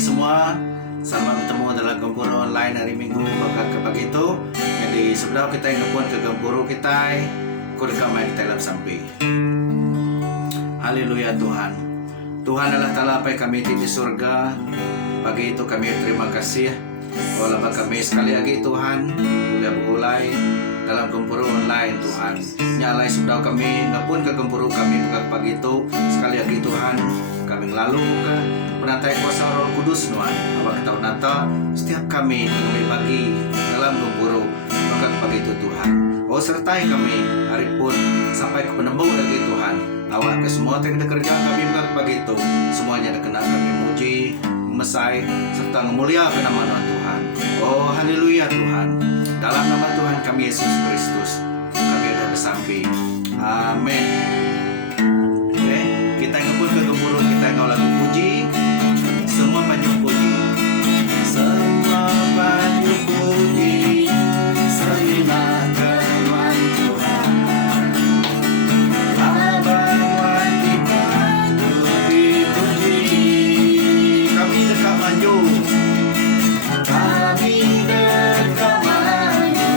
semua, selamat bertemu dalam Gemboro Online hari Minggu bakal ke pagi itu. Jadi sebenarnya kita ngepun ke Gemboro kita, kudu kamay kita dalam sampai. Haleluya Tuhan. Tuhan adalah Ta'ala apa yang kami di surga. Pagi itu kami terima kasih. Walaupun kami sekali lagi Tuhan, boleh berulai dalam Gemboro Online Tuhan. Nyalai sudah kami ngepun ke Gemboro kami pagi itu sekali lagi Tuhan. Kami lalu ke menatai kuasa Roh Kudus Tuhan. Awak kita menata setiap kami pagi dalam Gemboro pagi itu Tuhan. Oh sertai kami hari pun sampai ke penembung lagi Tuhan. Awak ke semua yang kerja kami pagi itu semuanya kena kami muji, mesai serta memuliakan nama Tuhan. Oh haleluya Tuhan. Dalam nama Tuhan kami Yesus Kristus kami ada bersambi. Amin. Oke, kita ngepun ke Gemboro kita ngau lagu puji. Semua banyak puji. Semua banyak puji. Serinah firman Tuhan. Abang kita dipuji. Kami dekat maju. Kami dekat maju.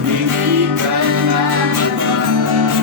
Mimpikan nama Tuhan.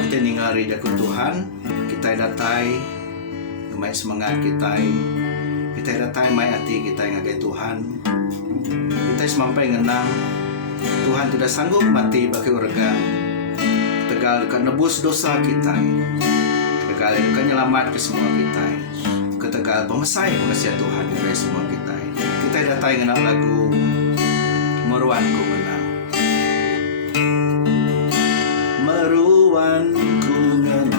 adlaw kita ningari dakun Tuhan, kita datai may semangat kita datai may ati kita ngagay Tuhan. Kita semampay ngenang Tuhan tidak sanggup mati bagi urga. Tegal kan nebus dosa kita. Tegal kan nyelamat ke semua kita. Ketegal pemesai mengasih Tuhan ke semua kita. Kita datai ngenang lagu Meruanku menang. Meruanku menang.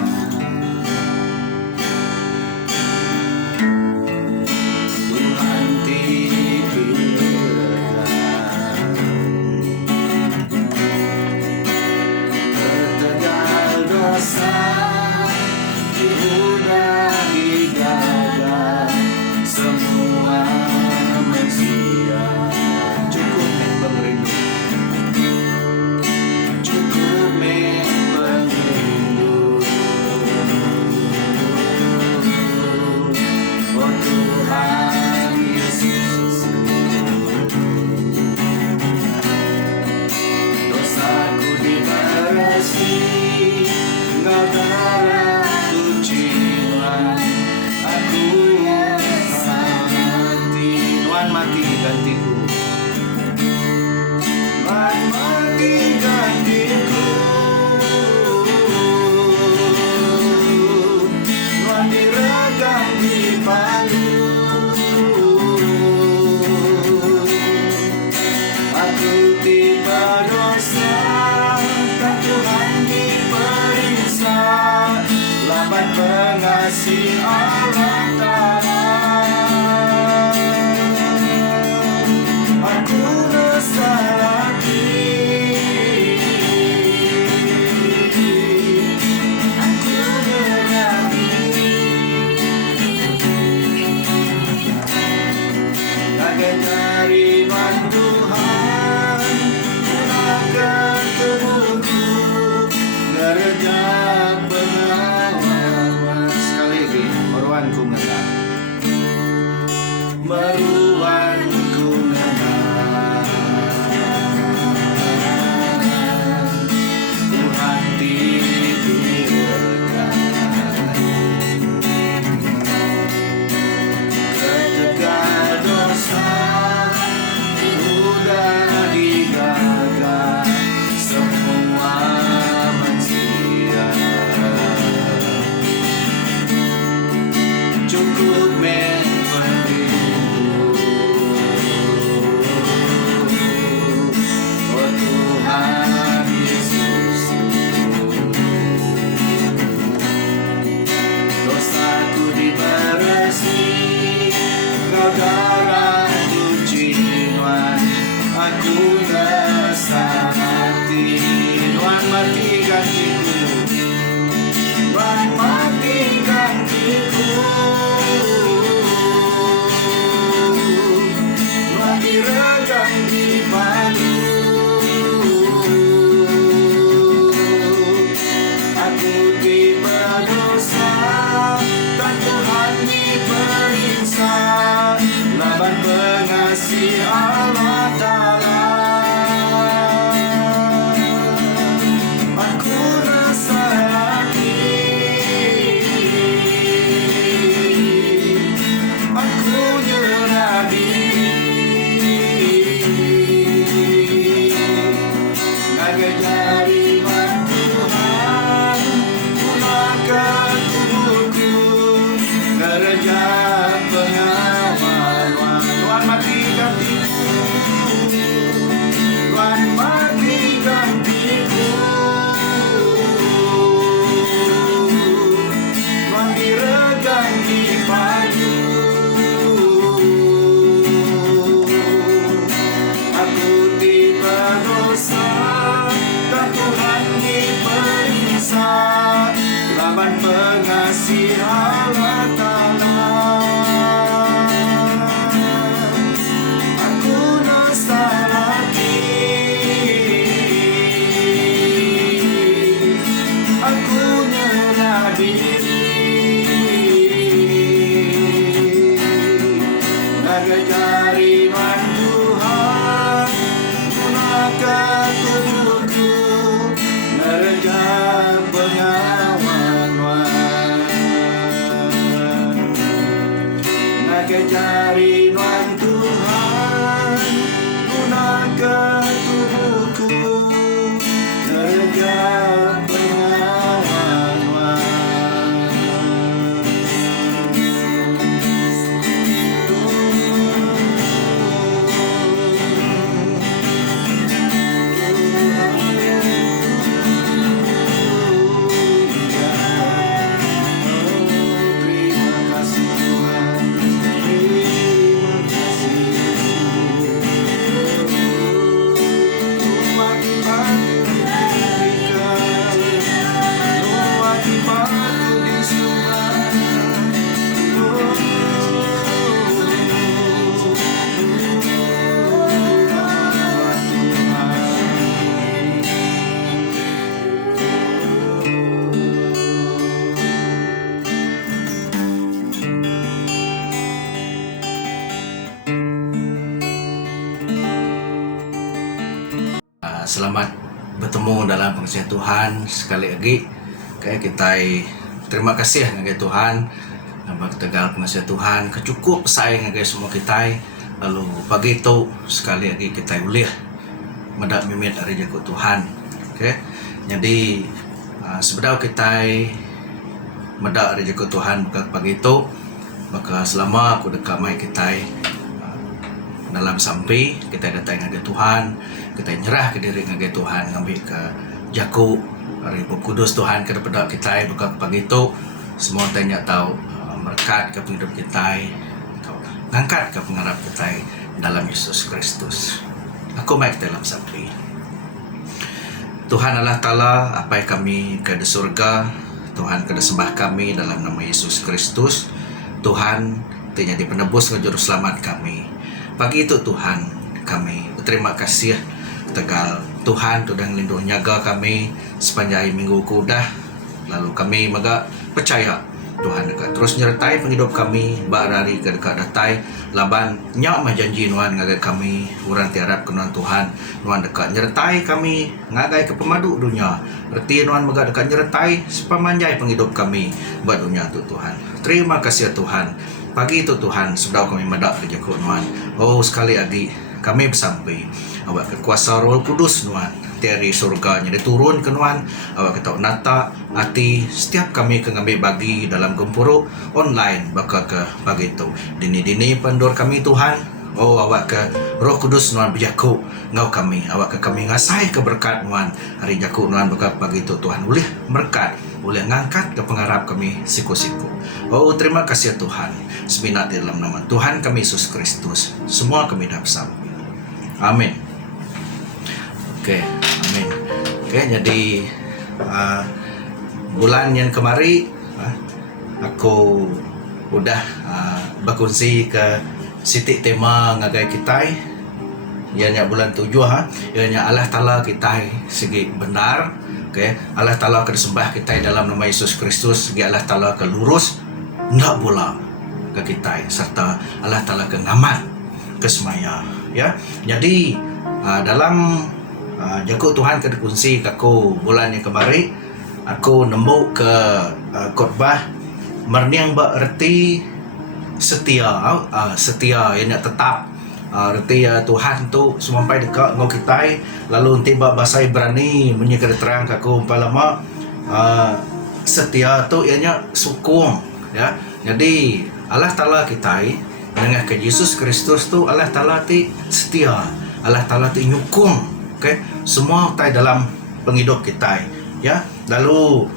Pengasih Allah Ta'ala, aku resah lagi, aku menyerah diri, kaget dari Tuhan, akan tubuhku ngerejak meruanku menang, meruanku menang. Tuhan diberikan ketegal dosa udah digagal semua manusia. Cukup menunggu, oh Tuhan Yesus, dosaku diberesi, Kau darah Tuhan, aku resah hati, Tuhan mati gantiku, Tuhan mati gantiku. Diregang di padu, aku tiba dosa, dan Tuhan diperiksa, laban pengasih Allah Ta'ala. Aku resah lagi, aku nyerah diri. Dari Tuhan, gunakan tubuhku, ngerejak pengawalan. Tuhan mati gantiku, Tuhan mati gantiku, Tuhan diregang di padu. Aku tiba dosa, Tuhan diperiksa, laban pengasih Allah Ta'ala. Aku resah lagi, aku nyerah diri, naga jariman Tuhan, gunakan tubuhku, ngerejak pengaruh. selamat bertemu dalam pengasihan Tuhan sekali lagi. Kita terima kasih ngagai Tuhan nambah tegal pengasihan Tuhan kecukup sayang ngagai semua kita. Lalu pagi itu sekali lagi kita boleh mendak mimit dari jago Tuhan. Jadi sebenarnya kita mendak dari jago Tuhan pagi itu maka selama aku dekat mai kita dalam sampai kita datang ngagai Tuhan, kita nyerah ke diri ngagai Tuhan, ngambil ke jago dari Roh Kudus Tuhan ke depan kita buka pagi itu semua tanya tahu berkat ke hidup kita, ngangkat ke pengharap kita dalam Yesus Kristus. Aku mai dalam sampai. Tuhan Allah Ta'ala, apa yang kami ke surga, Tuhan ke sembah kami dalam nama Yesus Kristus. Tuhan jadi penebus ke juru selamat kami. Pagi itu Tuhan kami berterima kasih tegal Tuhan sudah melindungi jaga kami sepanjang minggu kudah. Lalu kami maga percaya Tuhan dekat terus nyertai penghidup kami barari ke dekat datai laban nyak janji Tuhan ngagai kami urang tiarap ke Tuhan dekat nyertai kami ngagai ke pemadu dunia berarti Tuhan maga dekat nyertai sepamanjai penghidup kami buat dunia tu Tuhan. Terima kasih Tuhan. Pagi itu Tuhan sudah kami medak kerja Tuhan. Oh sekali lagi kami bersampai awak kekuasa Roh Kudus Tuhan dari surganya diturun ke Tuhan awak ketahu nata hati setiap kami ke ngambil bagi dalam gempuruk online bakal ke bagi itu dini pendor kami Tuhan. Oh awak ke Roh Kudus Tuhan berjaku ngau kami awak ke kami ngasai ke berkat Tuhan hari jaku Tuhan bakal bagi itu Tuhan boleh berkat boleh ngangkat ke pengharap kami siku-siku. Oh terima kasih Tuhan seminat di dalam nama Tuhan kami Yesus Kristus semua kami dah bersama. Amin. Amin. Jadi bulan yang kemari aku udah berkongsi ke sitik tema ngagai kita ianya bulan 7 ianya Allah Ta'ala kita segi benar. Allah Ta'ala akan disembah kita dalam nama Yesus Kristus segi Allah Ta'ala ke lurus ndak pula ke kita serta Allah Ta'ala ke ngamat ke semaya ya. Jadi dalam jago Tuhan ke kunci aku bulan yang kemarin aku nemu ke khotbah merniang berarti setia yang tetap arti Tuhan tu sampai dekat ngau kita lalu tiba bahasa Ibrani menyekar terang aku umpama setia tu ianya sukung ya. Jadi Allah Ta'ala kita dengan ke Yesus Kristus tu Allah Ta'ala ti setia, Allah Ta'ala ti nyukung semua tay dalam penghidup kita ya. Lalu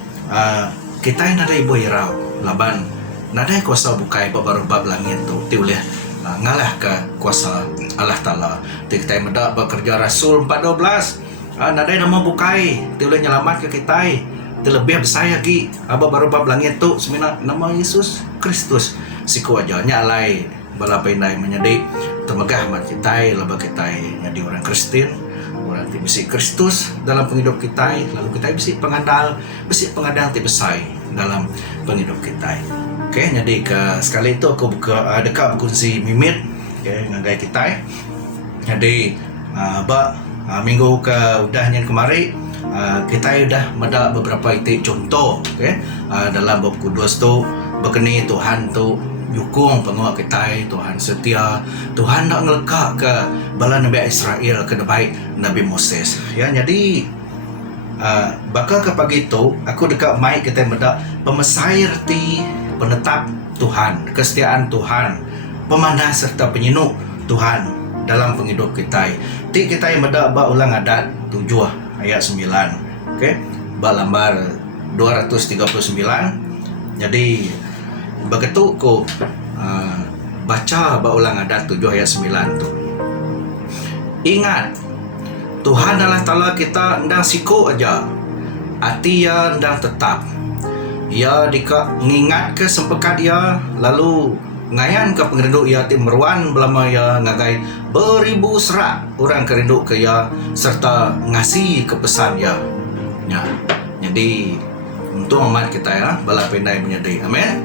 kita nada ibu irau laban nada kuasa bukai baru bab langit tu ti boleh ngalah ke kuasa Allah Ta'ala. Kita medak bekerja Rasul 4:12 nada nama bukai ti boleh nyelamat ke kita terlebih besar lagi apa baru bab langit tu sebenarnya nama Yesus Kristus siku wajahnya alai bala pendai menjadi temegah mat kita laba kita jadi orang Kristen orang ti bisi Kristus dalam penghidup kita lalu kita bisi pengadal ti besar dalam penghidup kita. Jadi ke sekali itu aku buka dekat berkongsi mimit ngagai kita. Jadi minggu ke udahnya kemarin kita udah ada beberapa itik contoh dalam bab kudus tu berkeni Tuhan tu yukung penguat kita Tuhan setia Tuhan nak ngelekak ke bala Nabi Israel ke baik Nabi Moses ya. Jadi bakal ke pagi tu aku dekat mai kita mendak pemesair ti penetap Tuhan kesetiaan Tuhan pemanah serta penyinuk Tuhan dalam penghidup kita ti kita yang mendak ulang adat 7 ayat 9 lambar 239. Jadi begitu ku baca ulang adat 7 ayat 9 tu ingat Tuhan Allah Ta'ala kita ndang siku aja hati ya ndang tetap ia dika ngingat ke sempekat ia lalu ngayan ke pengerinduk ia tim meruan belama ia ngagai beribu serak orang kerinduk ke ia serta ngasih kepesan ia ya. Jadi untuk amat kita ya bala pendai menyedih amin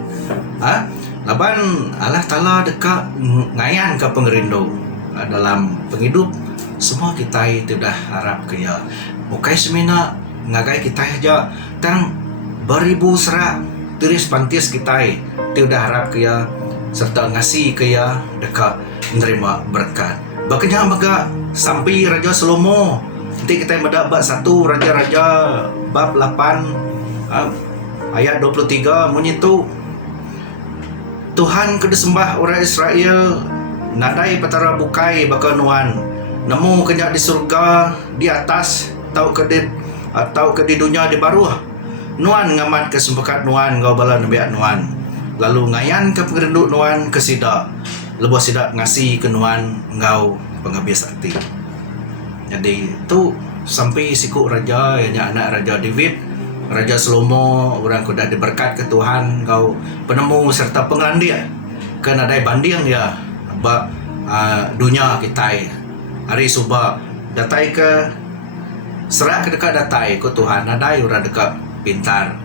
laban Allah Ta'ala dekat ngayan ke pengerinduk dalam penghidup semua kita itu dah harap kaya mukai semina ngagai kita aja tang beribu serak turis pantis kita itu dah harap kaya serta ngasih kaya dekat menerima berkat. Bakanya maga sampai Raja Salomo nanti kita mendapat satu Raja-Raja bab 8 ayat 23 menyentuh Tuhan kedesembah orang Israel nadai petara bukai bakal nuan nemu kenyak di surga di atas atau ke di dunia di bawah nuan ngamat kesempekat nuan ngau bala nabiat nuan lalu ngayan ke pengerenduk nuan ke sidak lebih sidak ngasih ke nuan ngau penghabis sakti. Jadi tu sampai siku raja yang anak Raja David, Raja Salomo orang kuda diberkat ke Tuhan ngau penemu serta pengelandia kan ada banding ya ba dunia kita hari suba datai ke serak ke dekat datai ke Tuhan ada orang dekat pintar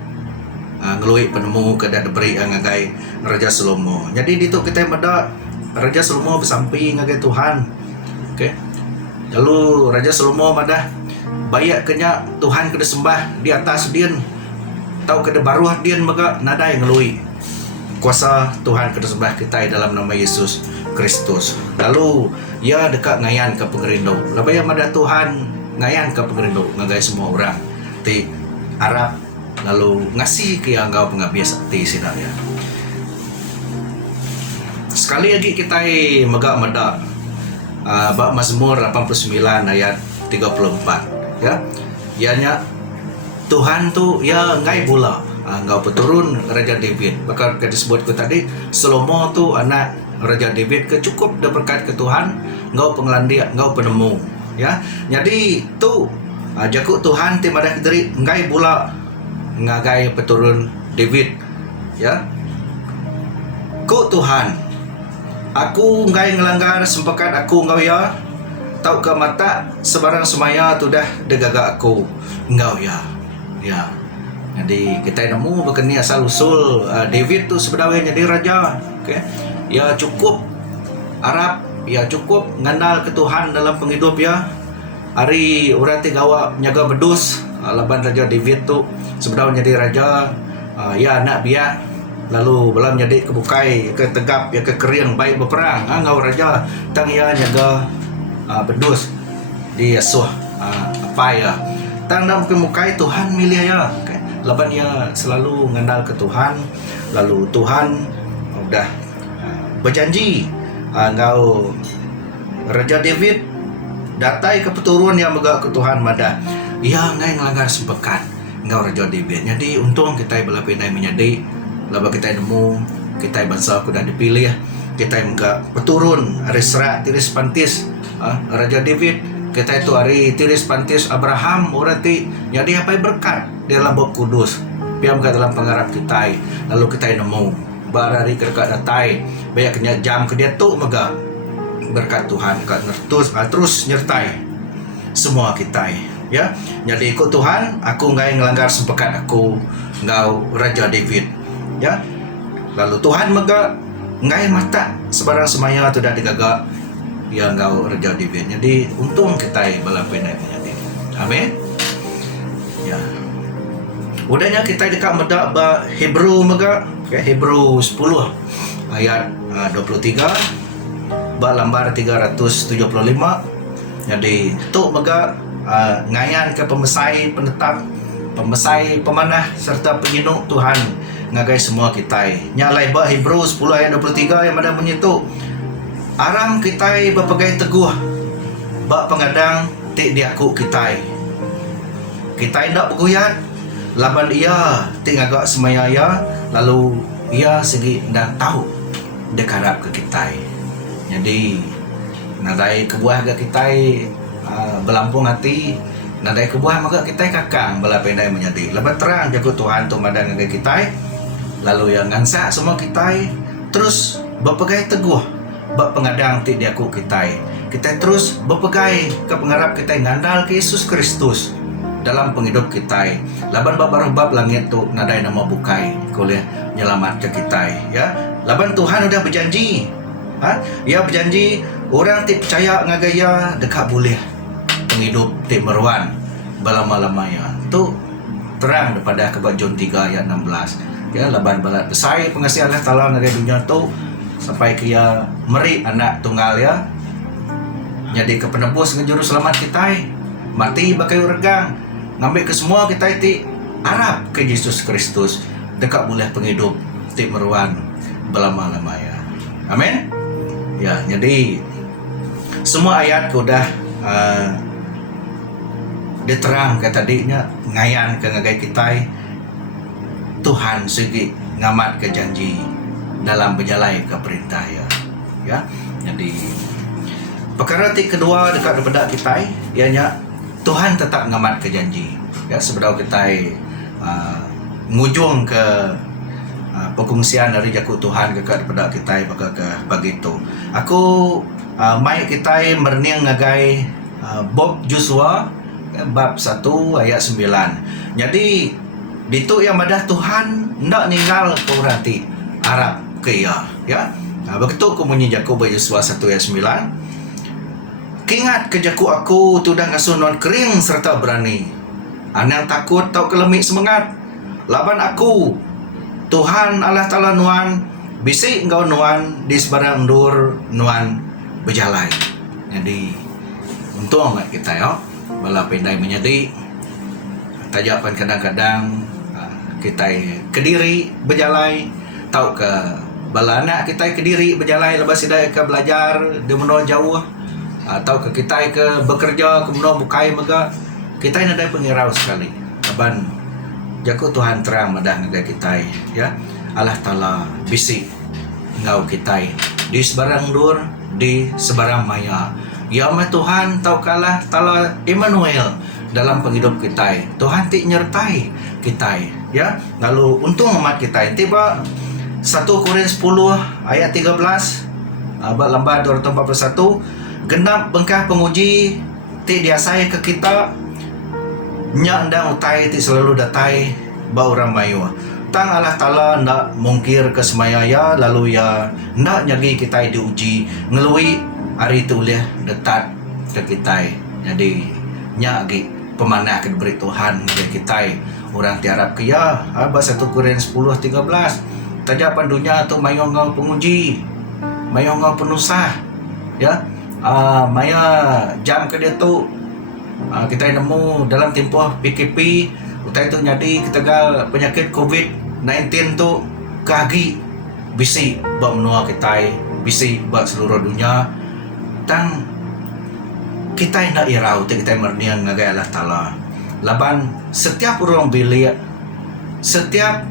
ngelui penemu ke diberi ngagai Raja Salomo. Jadi di tu kita meda Raja Salomo bersampai ngagai Tuhan. Okey. Lalu Raja Salomo madah bayak kenya Tuhan kena sembah di atas dian tau kena baruah dian maga nadai ngelui kuasa Tuhan kena sembah kita dalam nama Yesus Kristus. Lalu ia dekat ngayan ke pengerindu. Labaya madah Tuhan ngayan ke pengerindu ngagai semua orang. Ti Arab lalu ngasih ke yang kau pengabis sakti sidaya. Sekali lagi kita meda bab Mazmur 89 ayat 34 ya. Ianya Tuhan tu ya ngai pula engkau peturun Raja David. Bakal disebut ku tadi Salomo tu anak Raja David ke cukup dah berkat ke Tuhan engkau pengelandia engkau penemu ya. Jadi tu jaku Tuhan ti madah dari ngai pula ngagai peturun David ya. Ku Tuhan aku ngai ngelanggar sempekat aku engkau ya tau ke mata sebarang semaya tu dah degaga aku engkau ya ya. Jadi kita nemu berkeni asal usul David tu sebenarnya jadi raja. Okay. Ya cukup Arab ya cukup ngandal ke Tuhan dalam penghidup ya. Hari orang tigawa nyaga bedus laban Raja David tu sebenarnya jadi raja ya anak biak lalu belum jadi kebukai ke tegap ya ke kering baik berperang ngau raja tang ya nyaga bedus di Yesus apa ya tang dalam kemukai Tuhan milih ya okay. Laban ya selalu ngandal ke Tuhan lalu Tuhan udah berjanji ngau Raja David datai ke peturun yang megak ke Tuhan madah ya ngai ngelanggar sempekat ngau Raja David. Jadi untung kita bela pinai menyadi laba kita nemu kita bangsa kuda dipilih kita megak peturun hari serak tiris pantis Raja David kita itu hari tiris pantis Abraham orati jadi apa berkat di dalam bab kudus piam ke dalam pengharap kita lalu kita nemu barari kerkat datai banyak jam ke dia tu megak berkat Tuhan kat terus nyertai semua kita ya. Jadi ikut Tuhan aku ngai ngelanggar sempekat aku ngau Raja David ya. Lalu Tuhan mega ngai mata sebarang semaya tu dah digagak ya ngau Raja David. Jadi untung kita balapin jadi. Amin. Ya. Udahnya kita dekat medak ba Hebrew mega okay, Hebrew 10 ayat 23 ba lambar 375. Jadi tu mega ngayan ke pemesai penetap pemesai pemanah serta penyinuk Tuhan ngagai semua kita nyalai ba Hebrew 10 ayat 23 yang ada menyentuh aram kita berpegai teguh ba pengadang tik diaku kita ndak bergoyat laban ia tik ngagak semaya ya lalu ia segi ndak tahu dekarap ke kita. Jadi nadai kebuah ke kita belampung hati nadai kebuah maka kita kakang bala pendai menjadi lebat terang jago Tuhan tu madang ke kita lalu yang ngansak semua kita terus berpegai teguh bab pengadang ti diaku kita terus berpegai ke pengharap kita ngandal ke Yesus Kristus dalam penghidup kita laban bab langit tu nadai nama bukai kuliah nyelamat ke kita ya. Laban Tuhan udah berjanji ia berjanji orang ti percaya ngagaya dekat boleh penghidup ti meruan balama-lamaya. Tu terang daripada kebat John 3 ayat 16. Ya, laban balat besai pengasihan Allah Taala ngagai dunia tu sampai kia meri anak tunggal ya. Jadi ke penebus dengan juru selamat kita mati bakai regang ngambil ke semua kita ti Arab ke Yesus Kristus dekat boleh penghidup ti meruan belama-lamaya. Amin. Ya, jadi semua ayat udah diterang ke tadinya ngayan ke ngagai kita Tuhan segi ngamat ke janji dalam berjalai ke perintah ya. Ya. Jadi perkara kedua dekat daripada kita ianya Tuhan tetap ngamat ke janji. Ya, sebenarnya kita ngujung ke pengungsian dari jaku Tuhan kepada kita begitu. Aku mai kita merning ngagai Bob Joshua bab 1 ayat 9. Jadi ditu yang madah Tuhan ndak ninggal ke orang ti Arab ke ya. Begitu aku bunyi jaku Bob Joshua 1 ayat 9. Kingat ke jaku aku tu dah ngasuh non kering serta berani. Anang takut tau kelemik semangat. Laban aku Tuhan Allah Ta'ala nuan bisik engkau nuan di sebarang dur nuan berjalan. Jadi untung kita ya bala pendai menyedi tajapan kadang-kadang kita Kediri berjalan tahu ke bala anak kita Kediri berjalan lepas sidai ke belajar di menua jauh atau ke kita ke bekerja ke menua bukai mega kita ini ada pengirau sekali kaban jaku Tuhan terang madah negara kita ya. Allah Ta'ala bisik ngau kita di sebarang dur di sebarang maya ya mah Tuhan tau kalah Ta'ala Emmanuel dalam penghidup kita. Tuhan ti nyertai kita ya. Lalu untung umat kita tiba 1 Korintus 10 ayat 13 abad lambat 241 genap bengkah penguji ti diasai ke kita nya ndang utai ti selalu datai ba orang mayu. Tang Allah Ta'ala ndak mungkir ke semayaya lalu ya ndak nyagi kita diuji ngelui hari tu leh detat ke kita. Jadi nya agi pemanah ke beri Tuhan ke kita orang tiarap ke ya abad 1 Korintus 10 13 tajapan dunia tu mayu ngau penguji mayu ngau penusah ya. Maya jam ke dia tu kita nemu dalam tempoh PKP utai tu jadi ketegal penyakit COVID-19 tu kagi bisi buat menua kita bisi buat seluruh dunia tang kita nak irau kita merniang ngagai Allah Ta'ala laban setiap orang bilik setiap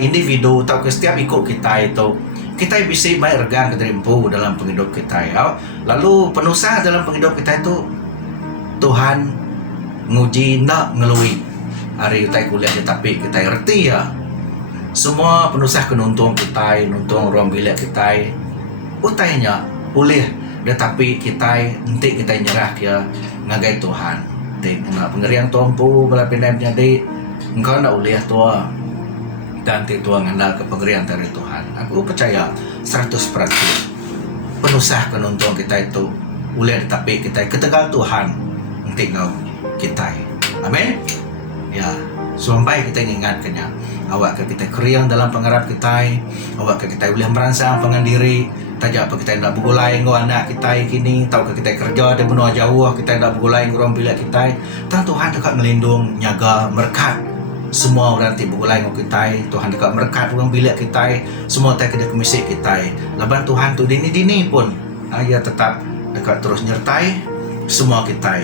individu atau ke setiap ikut kita itu kita bisa baik regang keterimpu dalam penghidup kita ya. Lalu penusah dalam penghidup kita itu Tuhan nguji nak ngelui hari utai kuliah tetapi kita erti ya semua penusah kenuntung kita nuntung orang bilik kita utainya boleh tetapi kita nanti kita nyerah ya ngagai Tuhan nak pengerian tuampu bala pindah jadi engkau nak uliah tua dan Tuhan ngandal ke pengerian dari Tuhan. Aku percaya 100% penusah kenuntung kita itu uliah tetapi kita ketegal Tuhan nanti ngau kita. Amin. Ya, sampai kita ingatkannya awak ke kita keriang dalam pengharap kita awak ke kita boleh merangsang pengandiri tajak apa kita nak bergulai ngau anak kita kini tahu ke kita kerja di benua jauh kita nak bergulai ngurang bila kita dan Tuhan dekat melindung nyaga berkat semua orang ti bergulai ngau kita Tuhan dekat berkat orang bila kita semua tak kena komisi kita laban Tuhan tu dini-dini pun ia tetap dekat terus nyertai semua kita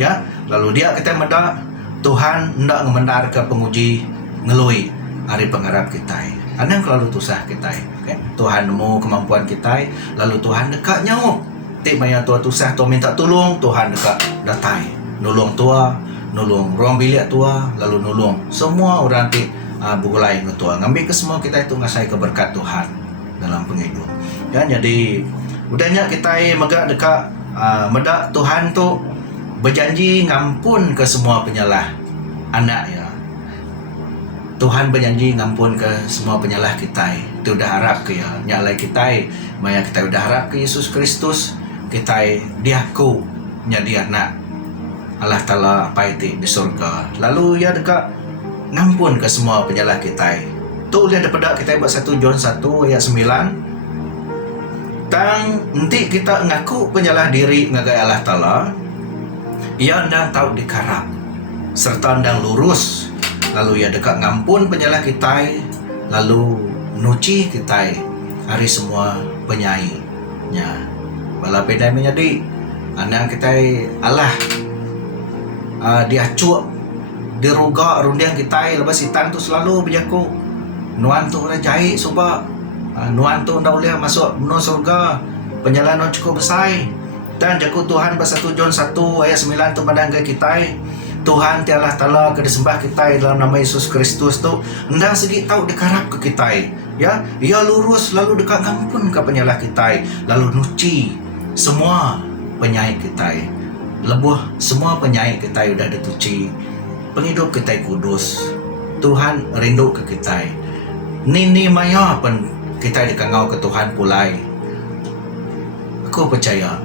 ya. Lalu dia kita medak Tuhan hendak mengendar ke penguji ngelui hari pengharap kita. Anang kalau tusah kita. Okay? Tuhan nemu kemampuan kita, lalu Tuhan dekat nyau. Tik maya tua tusah tua minta tolong, Tuhan dekat datai. Nolong tua, nolong ruang bilik tua, lalu nolong semua orang tik bergulai dengan Tuhan. Ngambil ke semua kita itu ngasai keberkat Tuhan dalam penghidup. Dan jadi udahnya kita megak dekat medak Tuhan tu berjanji ngampun ke semua penyalah anak ya. Tuhan berjanji ngampun ke semua penyalah kita. Itu dah harap ke ya. Nyalai kita, maya kita udah harap ke Yesus Kristus. kita diaku jadi anak Allah Ta'ala apa itu di surga. Lalu ya dekat ngampun ke semua penyalah kita. Tu lihat daripada kita buat 1 John 1 ayat 9. Tang nanti kita ngaku penyalah diri ngagai Allah Ta'ala, ia ndang tahu dikarap serta ndang lurus. Lalu ya dekat ngampun penyalah kita, lalu nuci kita hari semua penyainya. Bala beda menjadi anak kita Allah diacuak diruga rundiang kita lepas sitan tu selalu berjaku nuan tu orang jahit subak nuan tu ndak boleh masuk no surga penjalanan cukup besar. Dan jaku Tuhan bahasa 1 John 1 ayat 9 tu pandang ke kita Tuhan ti Allah Ta'ala ke disembah kita dalam nama Yesus Kristus tu ndang segi tahu dikarap ke kita ya. Ia lurus lalu dekat ngampun ke penyalah kita, lalu nuci semua penyai kita, lebuh semua penyai kita udah dituci, penghidup kita kudus. Tuhan rindu ke kita. Nini maya pun kita dikangau ke Tuhan pulai. Aku percaya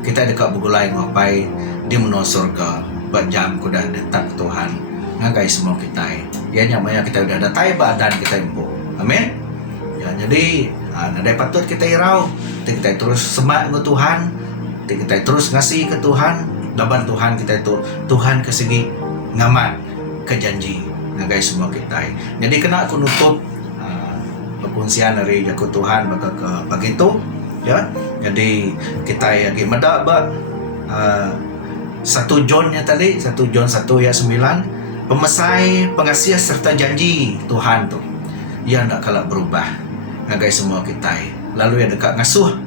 kita dekat begulai ngapai di menua surga. Berjam kuda detak Tuhan ngagai semua kita. Ianya maya kita udah datai badan kita impu. Amin. Ya jadi nadai patut kita irau. Kita terus semak ke Tuhan. Kita terus ngasih ke Tuhan. Laban Tuhan kita itu Tuhan kesegi ngamat ke janji ngagai semua kita. Jadi kena aku nutup perkongsian dari aku Tuhan baka ke begitu ya. Jadi kita lagi medak 1 John nya tadi 1 John 1 ayat 9 pemesai pengasih serta janji Tuhan tu ia ndak kalah berubah ngagai semua kita. Lalu yang dekat ngasuh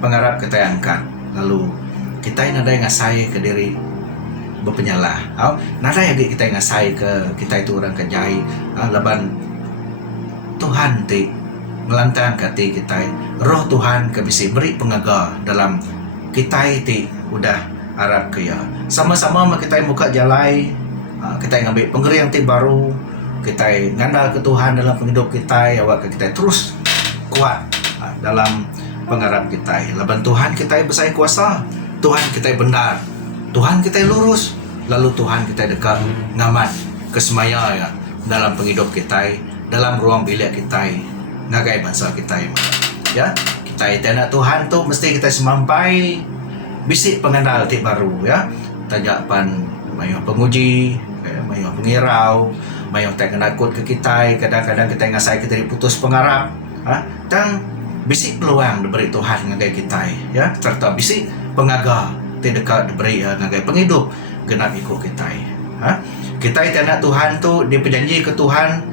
pengharap kita angkat. Lalu kita nadai ngasai ke diri berpenyalah. Nadai lagi kita ngasai ke kita itu orang kejai. Laban Tuhan ti melantang kati kita. Roh Tuhan ke bisi beri pengaga dalam kita ti udah harap ke ya. Sama-sama kita buka jalai. Kita ngambil penggerian ti baru. Kita ngandal ke Tuhan dalam penghidup kita. Awak kita terus kuat dalam pengharap kita. Laban Tuhan kita besar kuasa. Tuhan kita benar, Tuhan kita lurus, lalu Tuhan kita dekat ngamat kesemaya ya dalam penghidup kita, dalam ruang bilik kita, ngagai bangsa kita ya. Kita tanya Tuhan tu mesti kita semampai bisik pengandal ti baru ya. Tajapan mayo penguji, mayo pengirau, mayo tak kenakut ke kita, kadang-kadang kita ngasai kita diputus pengharap, dan bisik peluang diberi Tuhan ngagai kita ya, serta bisik pengaga tidak diberi ngagai penghidup genap ikut kita. Kita anak Tuhan tu dia berjanji ke Tuhan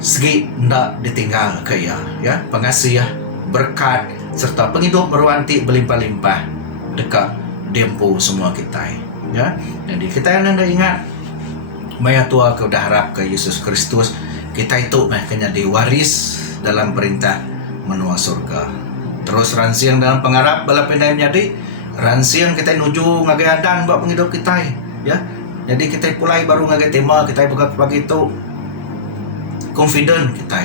segi ndak ditinggal ke ya pengasih berkat serta penghidup meruanti berlimpah-limpah dekat dempu semua kita ya. Jadi kita anda ingat maya tua ke udah harap ke Yesus Kristus kita itu kena diwaris dalam perintah menua surga. Terus ransiang dalam pengharap bala pendai menjadi ransiang kita nuju ngagai adan buat penghidup kita ya. Jadi kita pulai baru ngagai tema kita buka pagi itu confident kita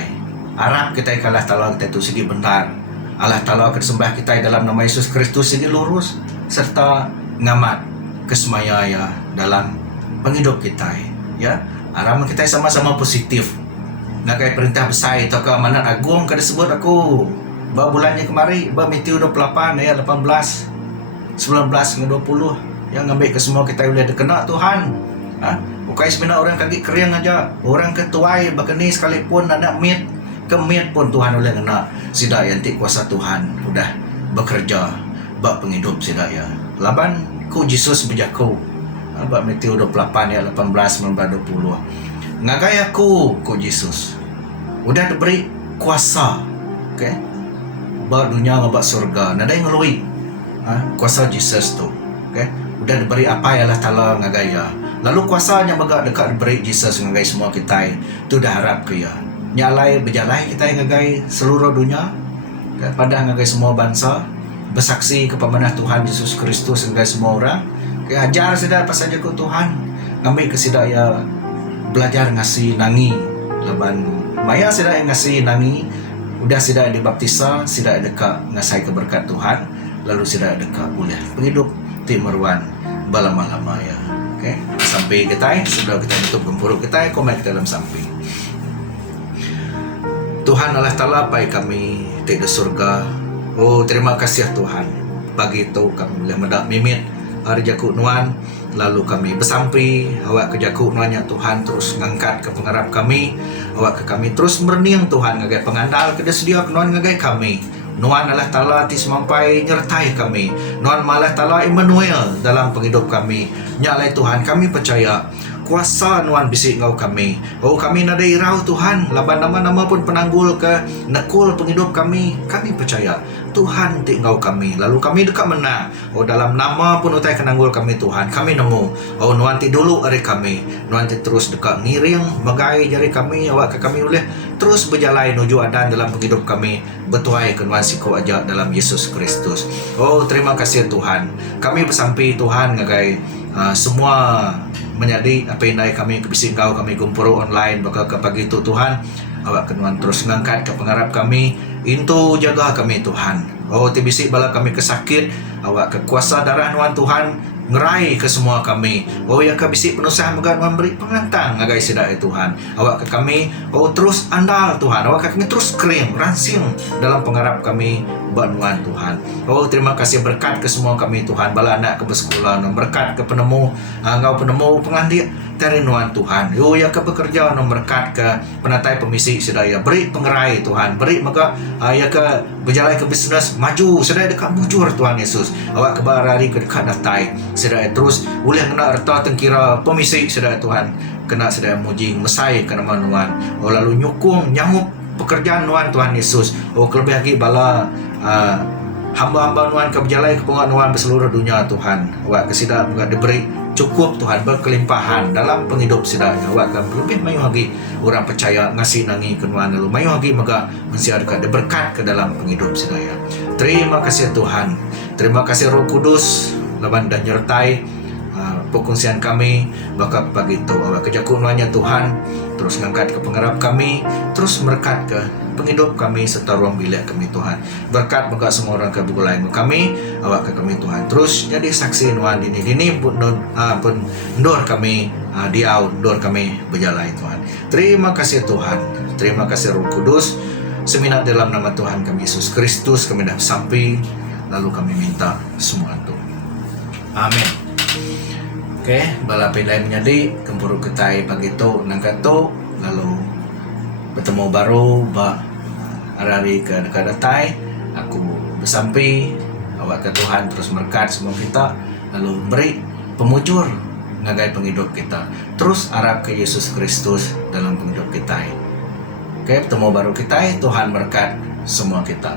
harap kita kalah Ta'ala kita itu segi benar. Allah Ta'ala akan sembah kita dalam nama Yesus Kristus segi lurus serta ngamat kesemaya ya dalam penghidup kita ya. Harap kita sama-sama positif ngagai perintah besar itu keamanan agung kada sebut aku bulannya kemari Matthew 28 ayat 18 19 hingga 20 yang ngambil ke semua kita boleh kena Tuhan. Bukan sebenarnya orang kaki kering aja, orang ketuai bakeni sekalipun anak mit kemit pun Tuhan boleh kena. Sida yanti kuasa Tuhan udah bekerja bak penghidup sida ya. Laban ku Yesus berjaku. Bak Matthew 28 ayat 18 19 20. Ngagai aku ku Yesus udah diberi kuasa. Okay? Bak dunia ngabak surga nadai ngelui kuasa Jesus tu udah diberi apa ya Allah Ta'ala ngagaya. Lalu kuasanya bagak dekat diberi Jesus ngagai semua kita tu dah harap ke ya nyalai berjalai kita ngagai seluruh dunia pada ngagai semua bangsa bersaksi kepada Tuhan Yesus Kristus ngagai semua orang ajar sida apa saja ku Tuhan ngambil ke sida ya belajar ngasih nangi laban maya sida ngasih nangi udah sida dibaptisa sida dekat ngasai keberkat Tuhan lalu sida dekat boleh penghidup timerwan balama-lama ya. Oke, sampai kita sebelum kita tutup gempuruk kita komen kita dalam samping. Tuhan Allah Ta'ala pai kami di surga. Oh, terima kasih Tuhan. Pagi itu kami boleh mendak mimit hari jaku nuan, lalu kami bersampi awak ke jaku nuannya Tuhan terus ngangkat ke pengharap kami, awak ke kami terus berniang Tuhan ngagai pengandal ke sedia nuan ngagai kami. Nuan Allah Ta'ala ti semampai nyertai kami. Nuan Allah Ta'ala Immanuel dalam penghidup kami. Nyalai Tuhan, kami percaya kuasa Nuan bisi ngau kami. Oh, kami nada irau Tuhan, laban nama-nama pun penanggul ke nekul penghidup kami. Kami percaya Tuhan ti ngau kami, lalu kami dekat menang. Oh, dalam nama pun utai kenanggul kami Tuhan, kami nemu. Oh, Nuan ti dulu hari kami, Nuan ti terus dekat ngiring megai jari kami, awak ke kami boleh terus berjalan menuju adan dalam penghidup kami. Betuai ke Nuan siku aja dalam Yesus Kristus. Oh, terima kasih Tuhan. Kami bersampi Tuhan ngagai semua menjadi apa yang kami kebisi kau kami kumpul online bakal ke pagi itu Tuhan. Awak kenuan terus ngangkat ke pengharap kami, into jaga kami Tuhan. Oh, tibisi bala kami kesakit, awak ke kuasa darah Nuan Tuhan ngerai ke semua kami. Oh, yang kabisi penusah megan memberi pengantang ngagai sidai Tuhan. Awak ke kami, oh terus andal Tuhan. Awak ke kami terus krim ransing dalam pengharap kami Nuan Tuhan. Oh, terima kasih berkat ke semua kami Tuhan. Bala anak ke bersekolah, berkat ke penemu, ngau penemu pengandik dari Nuan Tuhan. Oh, yang ke bekerja, berkat ke penatai pemisi sedaya. Beri pengerai Tuhan. Beri maka yang ke berjalan ke bisnes maju sedaya dekat bujur Tuhan Yesus. Awak ke barari ke dekat datai sedaya terus boleh kena erta tengkira pemisi sedaya Tuhan. Kena sedaya muji mesai ke nama Nuan. Oh, lalu nyukung nyamuk pekerjaan Nuan Tuhan Yesus. Oh, kelebih lagi bala hamba-hamba Nuan ke berjalan ke pengat Nuan berseluruh dunia Tuhan. Awak ke sidang juga diberi cukup Tuhan berkelimpahan dalam penghidup sidang. Awak kan lebih mayu lagi orang percaya ngasih nangi ke Nuan lalu mayu lagi maka mensiarkan berkat ke dalam penghidup sidang. Terima kasih Tuhan. Terima kasih Roh Kudus laban dan nyertai perkongsian kami bakal pagi itu awak kerja kunoannya Tuhan terus ngangkat ke pengharap kami terus berkat ke penghidup kami serta ruang bilik kami Tuhan berkat bagi semua orang ke bulai kami awak ke kami Tuhan terus jadi saksi Nuan dini pun ndor kami diau ndor kami berjalan Tuhan. Terima kasih Tuhan, terima kasih Roh Kudus. Seminat dalam nama Tuhan kami Yesus Kristus kami dah sampai lalu kami minta semua itu. Amin. Oke, bala pilai menjadi kemburu ketai pagi itu nangkat tu lalu bertemu baru hari ke dekat datai aku bersampi awak ke Tuhan terus berkat semua kita lalu beri pemujur ngagai penghidup kita terus arah ke Yesus Kristus dalam penghidup kita. Oke, bertemu baru kita Tuhan berkat semua kita.